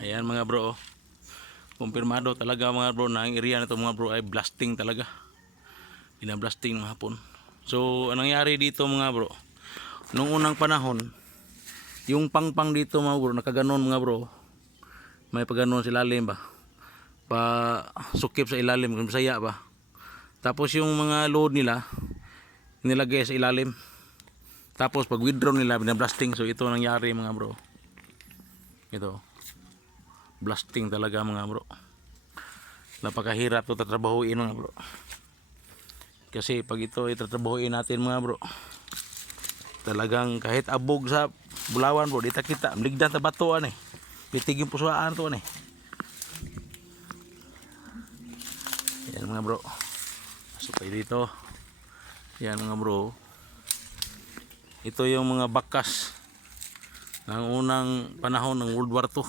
Ayan mga bro. oh. Kumpirmado talaga mga bro na ang area na to mga bro ay blasting talaga. Binablasting ng hapon. So, anong nangyari dito mga bro? Nung unang panahon, yung pangpang dito mga bro, nakaganon mga bro. May paganon sa ilalim ba? Pa sukip sa ilalim, kung masaya ba? Tapos yung mga load nila, nilagay sa ilalim. Tapos pag withdraw nila, binablasting. So ito ang nangyari mga bro. Ito. Blasting talaga mga bro. Napakahirap to tatrabahuin mga bro. Kasi pag ito itatrabahuin natin mga bro. Talagang kahit abog sa bulawan bro, di ta kita. Maligdan ta batuan eh. Pitigin pusuan to eh. Yan mga bro. Tayo dito. Yan mga bro. Ito yung mga bakas ng unang panahon ng World War II.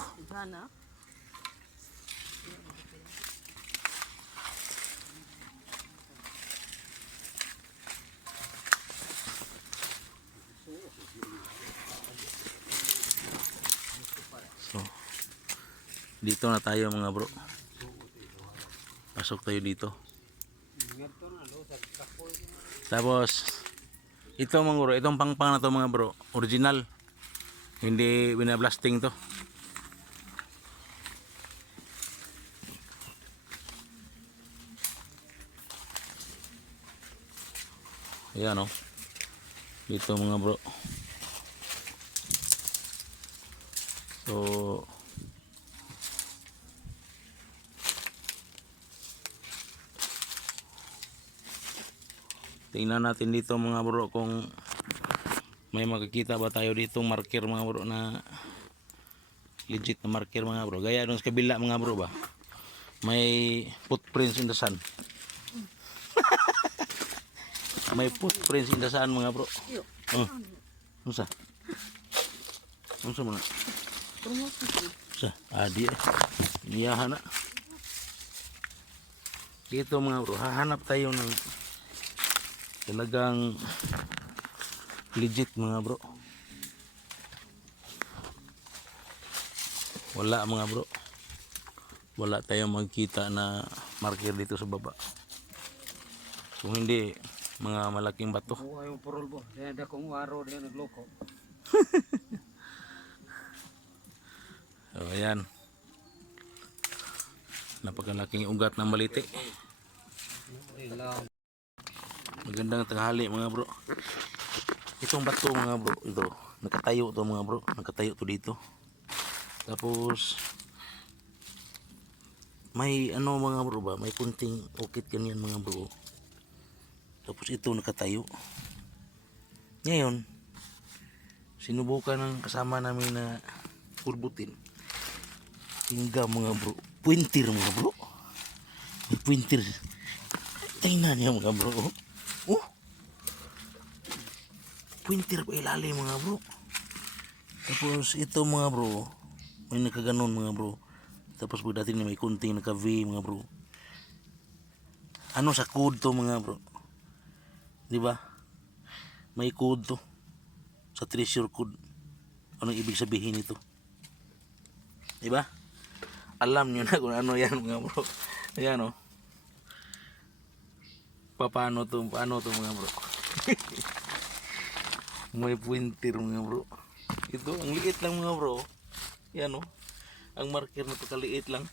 So, dito na tayo mga bro. Pasok tayo dito. Tapos, ito mga bro, itong pangpang na to mga bro, original. Hindi binablasting to. Ayan o. Dito mga bro. So, tingnan natin dito mga bro kung may makikita ba tayo dito marker mga bro na legit na marker mga bro. Gaya dun sa kabila mga bro ba. May footprints in the sun. may footprints in the sun mga bro. Oh. Unsa? Unsa mo na? Promotion. Sa adi eh. Niyahan na. Dito mga bro, hahanap tayo ng talagang legit mga bro. Wala mga bro. Wala tayong magkita na marker dito sa baba. Kung hindi, mga malaking bato. Buhay yung purol po. Dahil ada kong waro, dahil nagloko. So, ayan. Napakalaking ugat ng maliti. Magandang tanghali mga bro. Itong bato mga bro, ito. Nakatayo to mga bro. Nakatayo to dito. Tapos may ano mga bro ba, may kunting ukit ganyan mga bro. Tapos ito nakatayo. Ngayon, sinubukan ng kasama namin na kurbutin. Hingga mga bro. Puintir mga bro. May puintir. Tingnan niya mga bro. Oh. Puintir pa ilalim mga bro. Tapos ito mga bro. May nakaganon mga bro. Tapos pagdating na may kunting naka-V mga bro. Ano sa code to mga bro? Di ba? May code to. Sa treasure code. Anong ibig sabihin nito? Di ba? Alam nyo na kung ano yan mga bro. Ayan o. Pa, paano to, paano to mga bro. May pointer mga bro. Ito, ang liit lang mga bro. Yan o. Ang marker na to kaliit lang.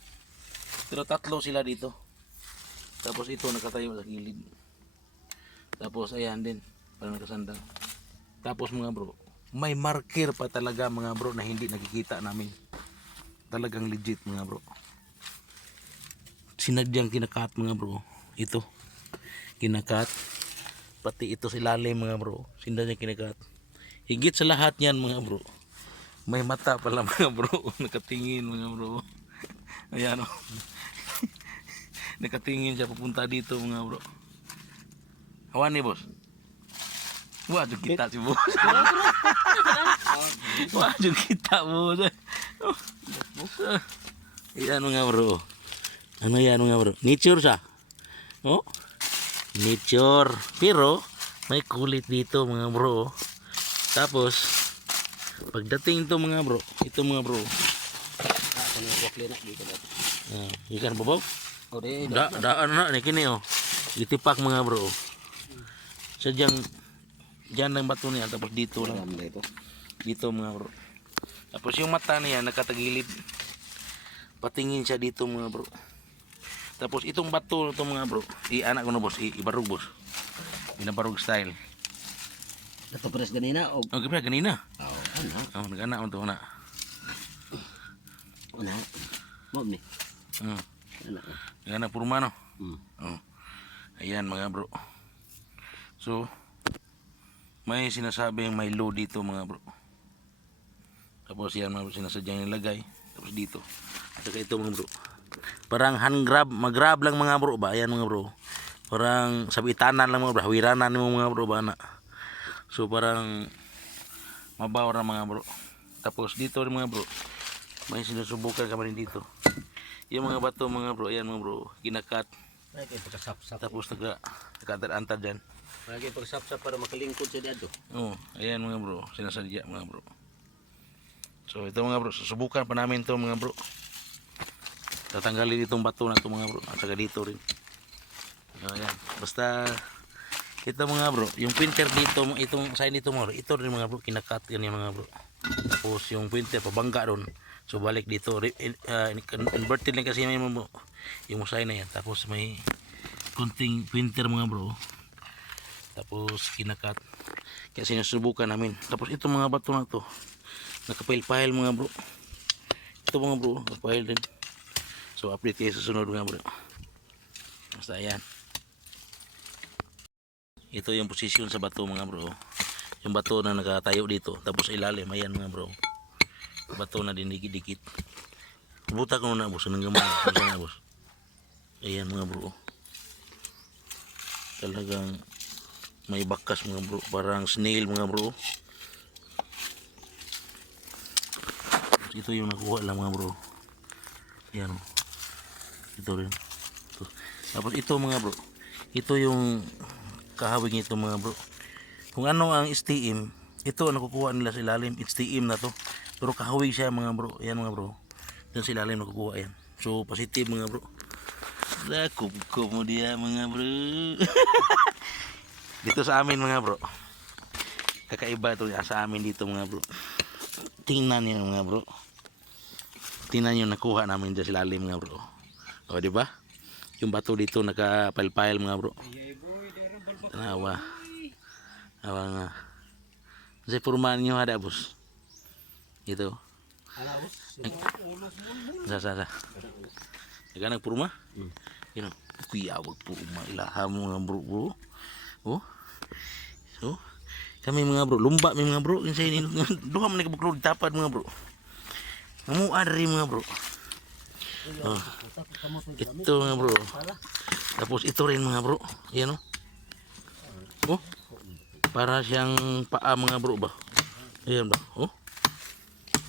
Pero tatlo sila dito. Tapos ito nakatayo sa gilid. Tapos ayan din. Parang nakasandal. Tapos mga bro, may marker pa talaga mga bro na hindi nakikita namin. Talagang legit mga bro. Sinadyang kinakat mga bro. Ito. Kinakat. Pati ito sa ilalim mga bro. Sinadyang kinakat. Higit sa lahat yan mga bro. May mata pala mga bro. Nakatingin mga bro. Ayan o. Nakatingin siya papunta dito mga bro. Hawan ni boss. Wah, jud kita si boss. Wah, jud kita. Oh, ah. Ayan mga bro. Ano yan mga bro? Nature siya. Oh? Nature. Pero, may kulit dito mga bro. Tapos, pagdating ito mga bro, ito mga bro, ng wakli na dito dati. Uh, ikan babaw. O di, Da, daan na ni kini oh. Ditipak mga bro. Sadyang diyan lang bato niya tapos dito lang. Alam na ito. Dito mga bro. Tapos yung mata niya nakatagilid. Patingin siya dito mga bro. Tapos itong bato ito mga bro. I-anak ko na boss. I- ibarug boss. Binabarug style. Dato pres ganina o Oh, kaya ganina. oh, ano? Oh, nag-anak mo to na. Ano? Mo ni. Hmm. Ano? Nag-anak puro mano. Hmm. Oh. Ayan mga bro. So, may sinasabing may low dito mga bro. Tapos yan mga bro, sinasadyang nilagay. Tapos dito. At saka ito mga bro. Parang hand grab, mag-grab lang mga bro ba? Ayan mga bro. Parang sabitanan lang mga bro. Hawiranan mo mga bro ba na. So parang mabaw na mga bro. Tapos dito mga bro. May sinusubukan kami rin dito. Yung mga bato mga bro, ayan mga bro, ginakat. Ay kay pagkasap-sap. Tapos naga, nakatad-antad dyan. Ay kay pagkasap-sap para makalingkod sa dado. Oo, ayan mga bro, sinasadya mga bro. So ito mga bro, susubukan pa namin to mga bro. Tatanggalin itong bato na to mga bro, at saka dito rin. Ayan. Basta ito mga bro, yung printer dito, itong sign dito mga bro, ito rin mga bro, kinakat yan yung mga bro. Tapos yung printer, pabangga doon. So balik dito, in- inverted lang kasi yung, yung sign na yan. Tapos may kunting printer mga bro. Tapos kinakat. Kaya sinusubukan namin. Tapos ito mga bato na to. Nakapile-pile mga bro. Ito mga bro, nakapile din. So update kayo sa sunod mga bro. Basta ayan. Ito yung posisyon sa bato mga bro. Yung bato na nakatayo dito. Tapos ilalim, ayan mga bro. Bato na dinigit-dikit. Buta ko na boss, nang gamay. Na boss. Ayan mga bro. Talagang may bakas mga bro. Parang snail mga bro. Ito yung nakuha lang mga bro. Yan. oh. Ito rin. Ito. Tapos ito mga bro. Ito yung kahawig nito mga bro. Kung ano ang STM, ito ang nakukuha nila sa ilalim. STM na to. Pero kahawig siya mga bro. Ayan mga bro. Doon sa ilalim nakukuha yan. So positive mga bro. Lakup mo dia mga bro. dito sa amin mga bro. Kakaiba ito sa amin dito mga bro. Tingnan niyo mga bro. Tingnan niyo nakuha namin dyan sa ilalim mga bro. O di ba? Yung bato dito nakapalpile mga bro. Tanawa. Awa nga. Kasi purmaan niyo ada bos. Ito. Sa sa sa. Ika nagpurma? Yun o. Kuya, wag purma. Ilaha mo bro bro. Oh. So, kami mga bro, lumba mi mga bro. Yung sa ini, duha man nagabuklo tapad mga bro. Ngamuan rin mga bro. Oh. Ito mga bro. Tapos ito rin mga bro. Yan o. Oh. Para siyang paa mga bro ba. Ayan ba. Oh.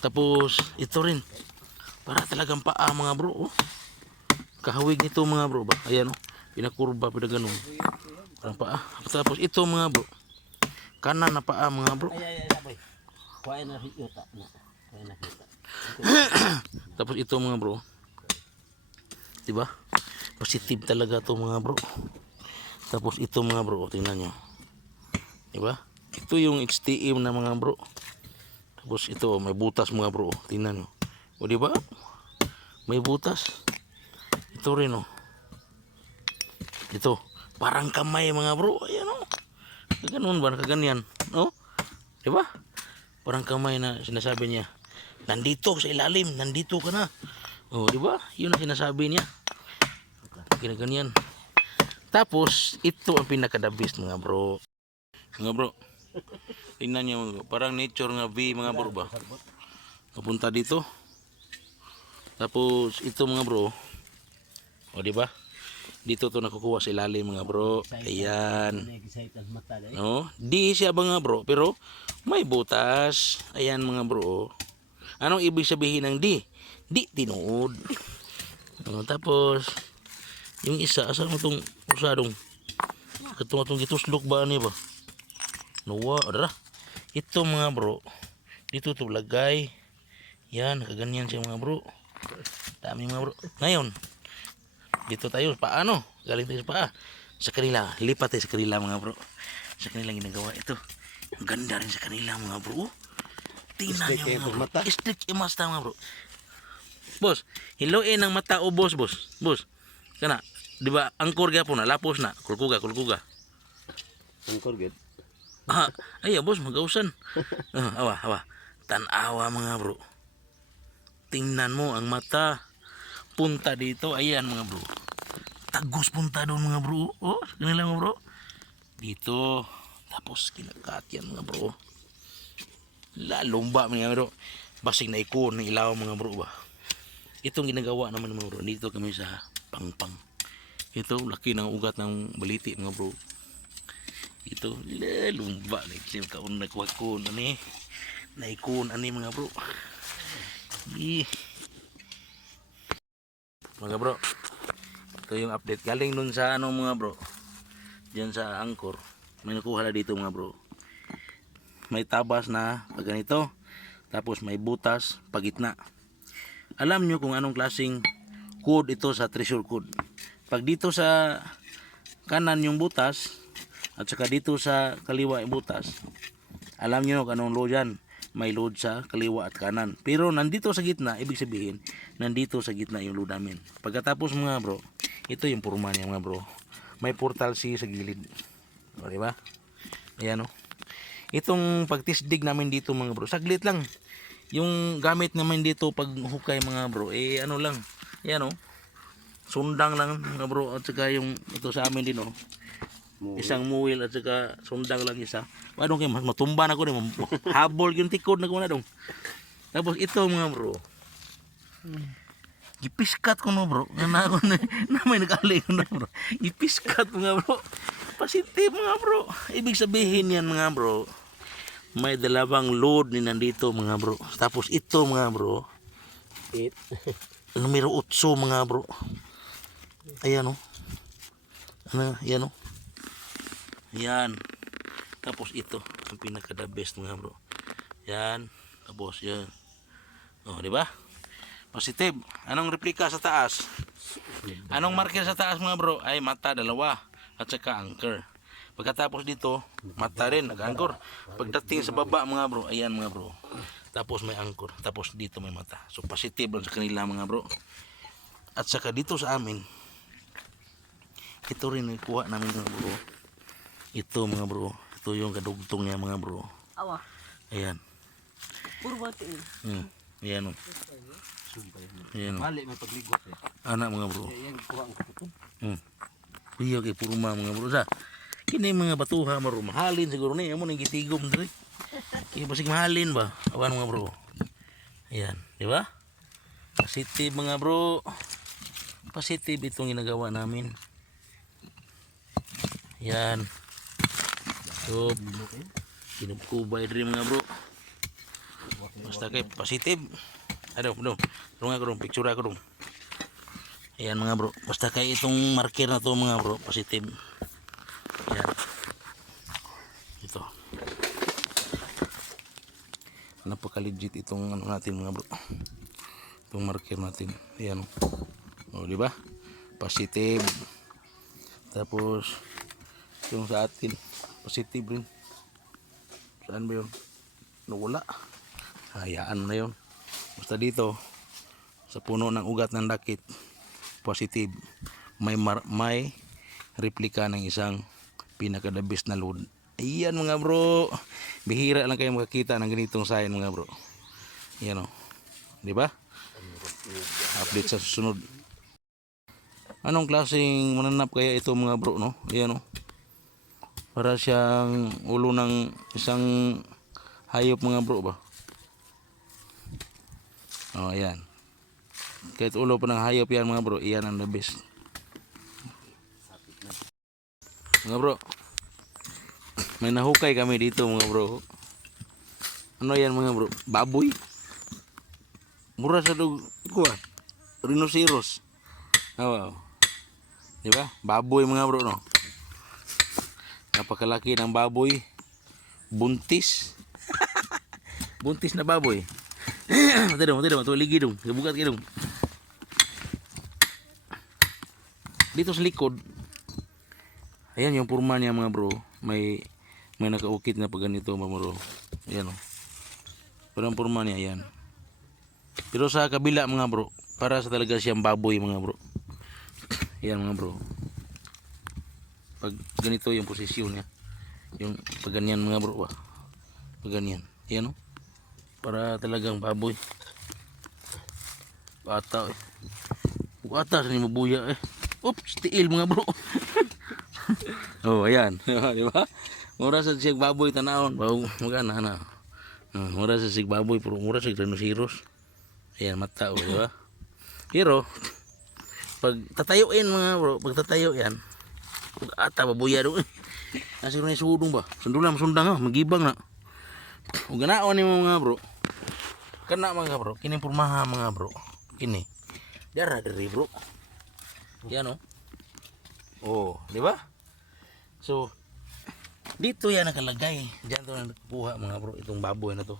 Tapos ito rin. Para talagang paa mga bro. Oh. Kahawig nito mga bro ba. Ayan oh. Pinakurba pinagano'n. Parang paa. Tapos ito mga bro. Kanan na paa mga bro. Ay ay ay boy. Kuha na yuta na. Na yuta. Tapos ito mga bro. Diba? Positive talaga to mga bro. Tapos ito mga bro. Tingnan nyo. Diba? Ito yung XTM na mga bro. Tapos ito may butas mga bro. Tingnan nyo. O diba? May butas. Ito rin oh. Ito. Parang kamay mga bro. Ayan oh. Ganun ba? Kaganyan. No? Diba? Parang kamay na sinasabi niya. Nandito sa ilalim. Nandito ka na. Oh, di ba? Yun ang sinasabi niya. Ginaganyan. Tapos, ito ang pinaka-the best mga bro. Mga bro. Tingnan niyo mga bro. Parang nature nga V mga bro ba? Papunta dito. Tapos, ito mga bro. O, di ba? Dito to nakukuha sa ilalim mga bro. Ayan. No? Di siya mga bro, pero may butas. Ayan mga bro. Anong ibig sabihin ng di? Di tinuod. No, tapos, yung isa, asa mo itong usadong? Katong itong gituslok ba ni ba? Nawa, adara. Ito mga bro, dito to lagay. Yan, nakaganyan siya mga bro. Dami mga bro. Ngayon, dito tayo, paano? Galing tayo sa paa. Sa kanila, lipat tayo sa kanila mga bro. Sa kanila ginagawa ito. Ang ganda rin sa kanila mga bro. Tingnan niyo kayo mga bro. mata. Stick yung mata mga bro. Boss, hiloin ang mata o boss, boss. Boss, kana, di ba, angkor gyapon na, lapos na, kulkuga, kulkuga. Ang korged. Ah, ay, boss, magausan. Ah, awa, awa. Tanawa mga bro. Tingnan mo ang mata. Punta dito. Ayan mga bro. Tagos punta doon mga bro. Oh, kanila mga bro. Dito. Tapos kinakat yan mga bro. Lalumba mga bro. Basig na ikon ng ilaw mga bro ba. Itong ginagawa naman mga bro. Dito kami sa pangpang. Ito, laki ng ugat ng baliti mga bro ito lumba na ito kaon nagkuha ko ani naikon ani mga bro. Ih. mga bro ito yung update. Galing dun sa ano mga bro? Dyan sa angkor. May nakuha na dito mga bro. May tabas na pag ganito tapos may butas pagitna. Alam nyo kung anong klaseng code ito sa treasure code. Pag dito sa kanan yung butas at saka dito sa kaliwa yung butas. Alam niyo kung anong load yan? May load sa kaliwa at kanan. Pero nandito sa gitna ibig sabihin nandito sa gitna yung load namin. Pagkatapos mga bro ito yung purma niya mga bro. May portal C sa gilid. O diba ayan o itong pagtisdig namin dito mga bro saglit lang. Yung gamit namin dito pag hukay mga bro eh ano lang. Ayan o sundang lang mga bro. At saka yung ito sa amin din oh isang muwil at saka sundang lang isa. Ano kayo mas matumba na ko ni habol yung tikod na ko na dong. Tapos ito mga bro. Ipiskat ko no bro. Na na ako na, may nag-alay ko na bro. Ipiskat mga bro. Positive mga bro. Ibig sabihin yan mga bro may dalawang load ni nandito mga bro. Tapos ito mga bro It. numero 8 mga bro. Ayan o ano yan o yan. Tapos ito ang pinaka the best mga bro. Yan. Tapos yan. Oh di ba? Positive. Anong replika sa taas? Anong marker sa taas mga bro? Ay mata dalawa. At saka anchor. Pagkatapos dito mata rin nag-anchor. Pagdating sa baba mga bro ayan mga bro. Tapos may anchor. Tapos dito may mata. So positive lang sa kanila mga bro. At saka dito sa amin ito rin nakuha namin mga bro ito mga bro. Ito yung kadugtong niya mga bro. Awa. ayan. Puro bati eh. hmm. ayan o ayan o Mali may pagligot eh. anak mga bro. Yan kuha ang kaputol. hmm. kuya kay puruma mga bro. Sa kini mga batuha maro mahalin siguro ni amo nang gitigom diri kaya basig mahalin ba? Awan mga bro. Ayan di ba? Positive mga bro. Positive itong ginagawa namin. Yan so kinubkubay diri mga bro basta kay positive ano no runga ko dong picture ako dong Ayan mga bro. Basta kay itong marker na to mga bro. Positive. Ayan. Ito. Napaka-legit itong ano natin mga bro. Itong marker natin. Ayan. O, di ba? Positive. Tapos, yung sa atin. Positive rin. Saan ba yun? Nawala. Hayaan mo na yun. Basta dito, sa puno ng ugat ng dakit, positive. May mar- may replika ng isang pinaka the best na load. Ayan mga bro. Bihira lang kayo makakita ng ganitong sign mga bro. Ayan o di ba? Update sa susunod. Anong klaseng mananap kaya ito mga bro no? Ayan o para siyang ulo ng isang hayop mga bro ba oh ayan kahit ulo pa ng hayop yan mga bro, iyan ang the best. Mga bro, may nahukay kami dito mga bro. Ano yan mga bro? Baboy? Mura sa dug kuha. Rhinoceros. Oh, wow. Di ba? Baboy mga bro no napakalaki ng baboy. Buntis. Buntis na baboy. Mati dong, mati dong, tuligi dong. Kabugat dito sa likod ayan yung purma niya mga bro. May may nakaukit na pag ganito mga bro. Ayan oh. o parang purma niya ayan. Pero sa kabila mga bro para sa talaga siyang baboy mga bro. Ayan mga bro. Pag ganito yung posisyon niya. Yung pag ganyan mga bro. Ba? Pag ganyan. Ayan o. Para talagang baboy. Bata eh. Bata sa mabuya eh. Oops, tiil mga bro. oh, ayan. Di ba? Mura sa sig baboy tanahon. Bago magana na. Uh, mura sa sig baboy pero mura sa rhinoceros. Ayan, mata o, di ba? Pero, pag tatayuin mga bro, pag tatayo yan, ata babuya doon. Nasi rin sudong ba? Sundulan, sundang ha, magibang na. Ug ganaon ni mga bro. Kana mga bro, kini pormaha mga bro. Kini. Dara diri bro. Yan oh. Oh, di ba? So, dito yan nakalagay. Diyan to na nakukuha mga bro, itong baboy na to.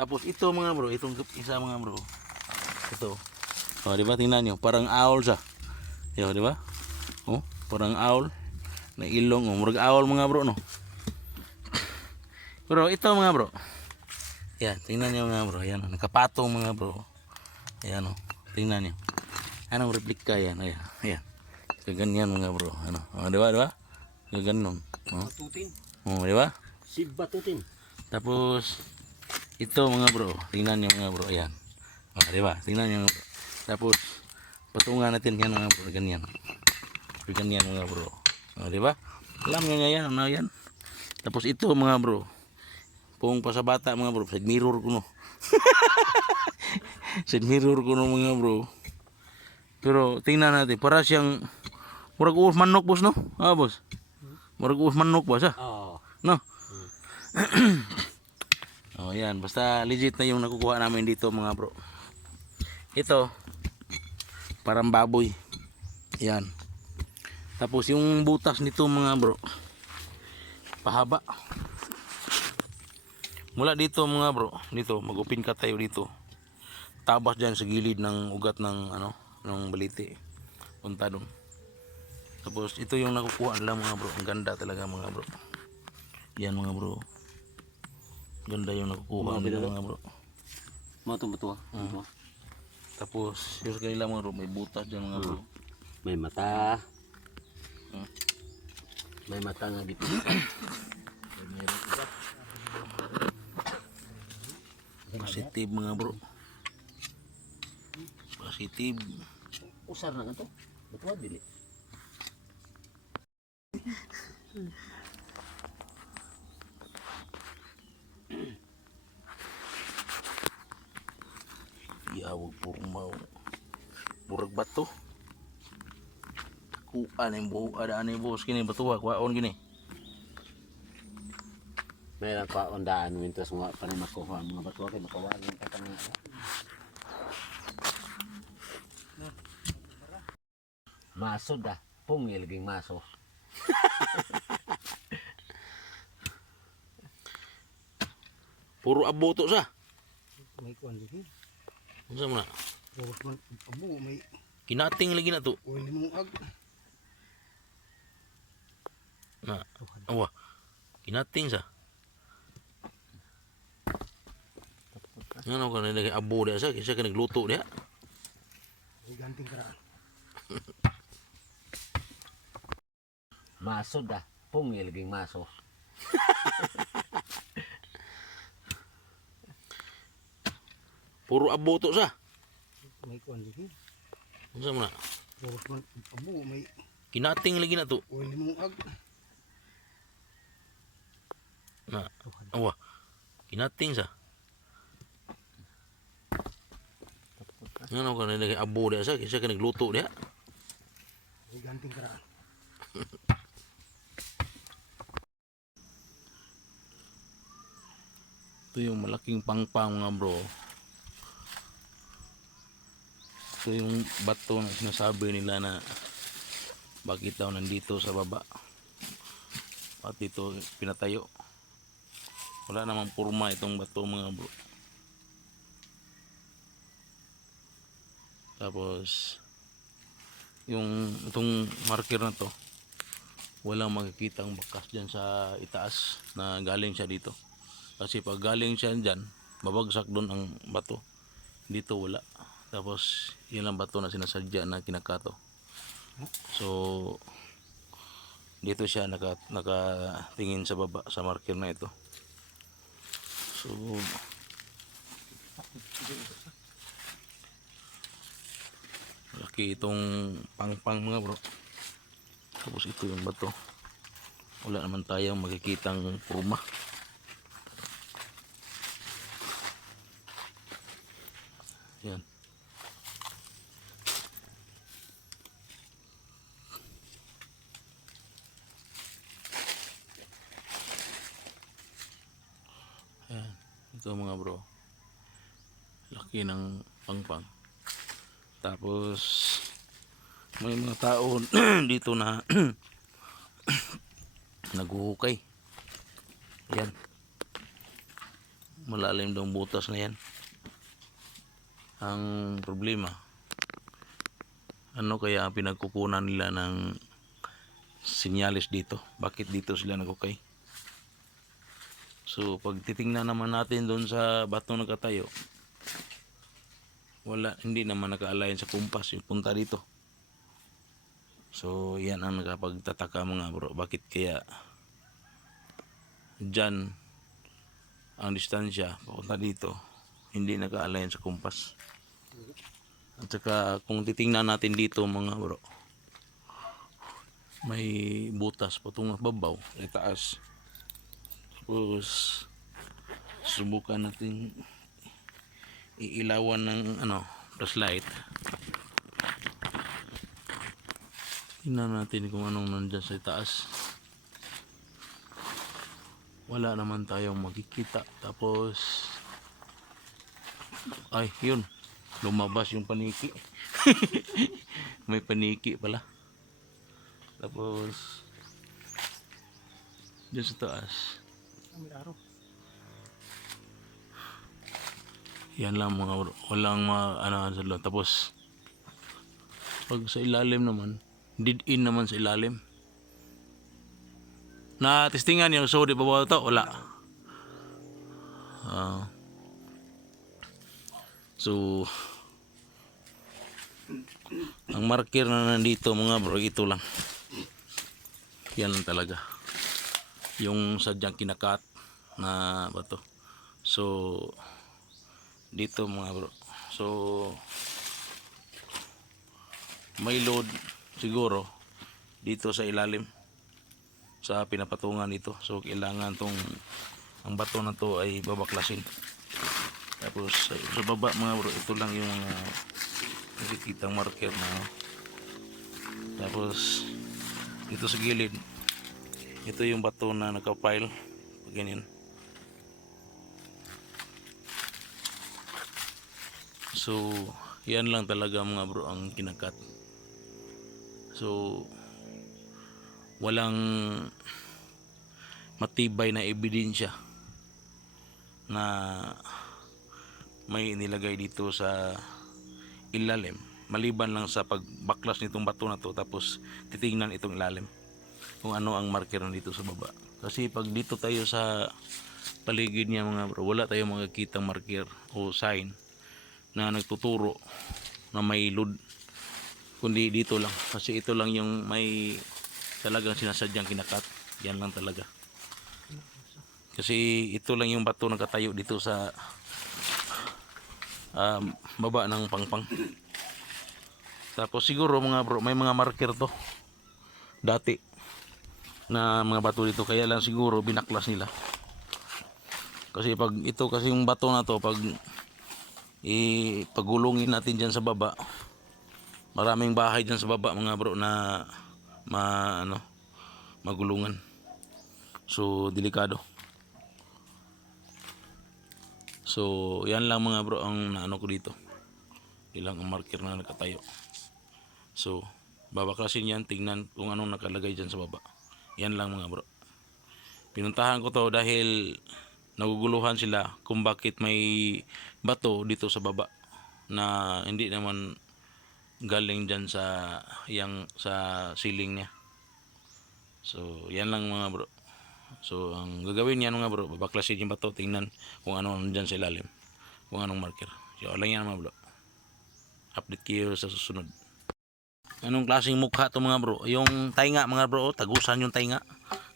Tapos ito mga bro, itong isa mga bro. Ito. Oh, di ba? Tingnan nyo, parang owl siya. Yo, di ba? Oh, parang owl. Na ilong, oh, murag owl mga bro, no? Pero ito mga bro. Yan, tingnan nyo mga bro. Yan, oh, nakapatong mga bro. Ayan o, tingnan nyo. Anong replika yan? Ayan, ayan. Kaganyan mga bro. Ano, oh, di ba, di ba? Kaganon. Oh, Batutin. oh di ba? Si Batutin. Tapos, ito mga bro. Tingnan nyo mga bro. Ayan. Oh, di ba? Tingnan nyo. Tapos, patungan natin yan mga bro. Ganyan. Ganyan mga bro. Oh, di ba? Alam nyo nga yan. Ano yan? Tapos ito mga bro. Kung pa sa bata mga bro. Side mirror ko no. Side mirror ko no mga bro. Pero tingnan natin. Para siyang murag uos manok boss no? Ah boss. Murag uos manok boss ah. Oo. No? oh, yan. Basta legit na yung nakukuha namin dito mga bro. Ito, parang baboy. Yan. Tapos yung butas nito mga bro, pahaba. Mula dito mga bro, dito, magupin ka tayo dito. Tabas dyan sa gilid ng ugat ng ano, ng baliti. Punta doon. Tapos ito yung nakukuha nila mga bro. Ang ganda talaga mga bro. Yan mga bro. Ganda yung nakukuha nila mga bro. Mga tumatuwa. Mm. Tapos yung kanila mga bro, may butas dyan mga bro. May mata. May mata nga dito. Positive mga bro. Positive. Usar na nga to. Batuwa dili. Yung buho. Ada yung buhos kini. Batuwa. Kuwaon gini. Meron pa ondaan mo ito sa pa rin makuha ang mga batuwa kay makawalan ka kang Maso da. Pungil ging maso. Puro abo to sa. May kuan lagi. Unsa mo na? Puro abo may Kinating lagi na to. oil mo ag. Na. Awa. Kinating sa. Ano ka na nagay abo dia sa kisa ka nagluto dia. Ganting karaan. Maso da. Pungil ging maso. Puro abo to sa. May kuan lagi. Unsa mo na? Puro abo may Kinating lagi na to. oil mo ag. Na. Awa. Kinating sa. Ano ka na nagay abo dia sa kisa ka nagluto dia. Ganting karaan. Ito yung malaking pangpang mga bro. Ito yung bato na sinasabi nila na bakit daw nandito sa baba. At ito pinatayo. Wala namang purma itong bato mga bro. Tapos yung itong marker na to walang makikita ang bakas dyan sa itaas na galing siya dito. Kasi pag galing siya dyan babagsak doon ang bato. Dito wala. Tapos yun ang bato na sinasadya na kinakato. So dito siya naka, nakatingin sa baba sa marker na ito so laki itong pang-pang mga bro. Tapos ito yung bato. Wala naman tayong makikitang purma yan Ayan, ito mga bro laki ng pang-pang tapos may mga tao dito na naghuhukay. Yan. Malalim daw butas na yan. Ang problema, ano kaya pinagkukunan nila ng sinyalis dito? Bakit dito sila naghukay? So, pag titingnan naman natin doon sa bato nakatayo, wala, hindi naman naka-align sa kumpas yung punta dito. So, yan ang nakapagtataka mga bro. Bakit kaya dyan ang distansya papunta dito hindi naka-align sa kumpas. At saka kung titingnan natin dito mga bro may butas patungong babaw sa taas. Tapos subukan natin iilawan ng ano flashlight Tingnan natin kung anong nandyan sa taas. Wala naman tayong makikita. Tapos, ay, yun. Lumabas yung paniki. May paniki pala. Tapos, dyan sa taas. May araw. Yan lang mga. Walang mga ano sa loob. Tapos, pag sa ilalim naman, dead in naman sa ilalim. Na testingan yung so di ba ito? Wala. Ah. so, ang marker na nandito mga bro, ito lang. Yan lang talaga. Yung sadyang kinakat na bato. So, dito mga bro. So, may load siguro dito sa ilalim sa pinapatungan dito so kailangan tong ang bato na to ay babaklasin tapos sa, baba mga bro ito lang yung mga nakikitang marker na tapos dito sa gilid ito yung bato na nakapile ganyan so yan lang talaga mga bro ang kinakat So, walang matibay na ebidensya na may nilagay dito sa ilalim. Maliban lang sa pagbaklas nitong bato na to tapos titingnan itong ilalim kung ano ang marker dito sa baba. Kasi pag dito tayo sa paligid niya mga bro, wala tayong makikita marker o sign na nagtuturo na may load. Kundi dito lang. Kasi ito lang yung may talagang sinasadyang kinakat. Yan lang talaga. Kasi ito lang yung bato nakatayo dito sa um, baba ng pangpang. Tapos siguro mga bro may mga marker to. Dati na mga bato dito. Kaya lang siguro binaklas nila. Kasi pag ito kasi yung bato na to pag ipagulungin natin dyan sa baba. Maraming bahay dyan sa baba mga bro na ma ano magulungan. So delikado. So yan lang mga bro ang naano ko dito. Ilang ang marker na nakatayo. So babaklasin yan tingnan kung anong nakalagay dyan sa baba. Yan lang mga bro. Pinuntahan ko to dahil naguguluhan sila kung bakit may bato dito sa baba na hindi naman galing dyan sa yang sa ceiling niya. So, yan lang mga bro. So, ang gagawin niya mga bro, babaklasin yung bato, tingnan kung ano nandyan sa ilalim. Kung anong marker. So, lang yan mga bro. Update kayo sa susunod. Anong klaseng mukha to mga bro? Yung tainga mga bro, oh, tagusan yung tainga.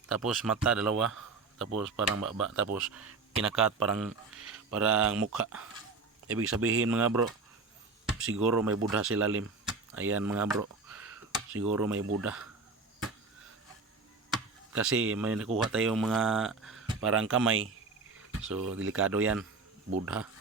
Tapos mata dalawa. Tapos parang baba. Tapos kinakat parang parang mukha. Ibig sabihin mga bro, siguro may Buddha sa ilalim. Ayan mga bro. Siguro may Buddha. Kasi may nakuha tayong mga parang kamay. So delikado yan. Buddha.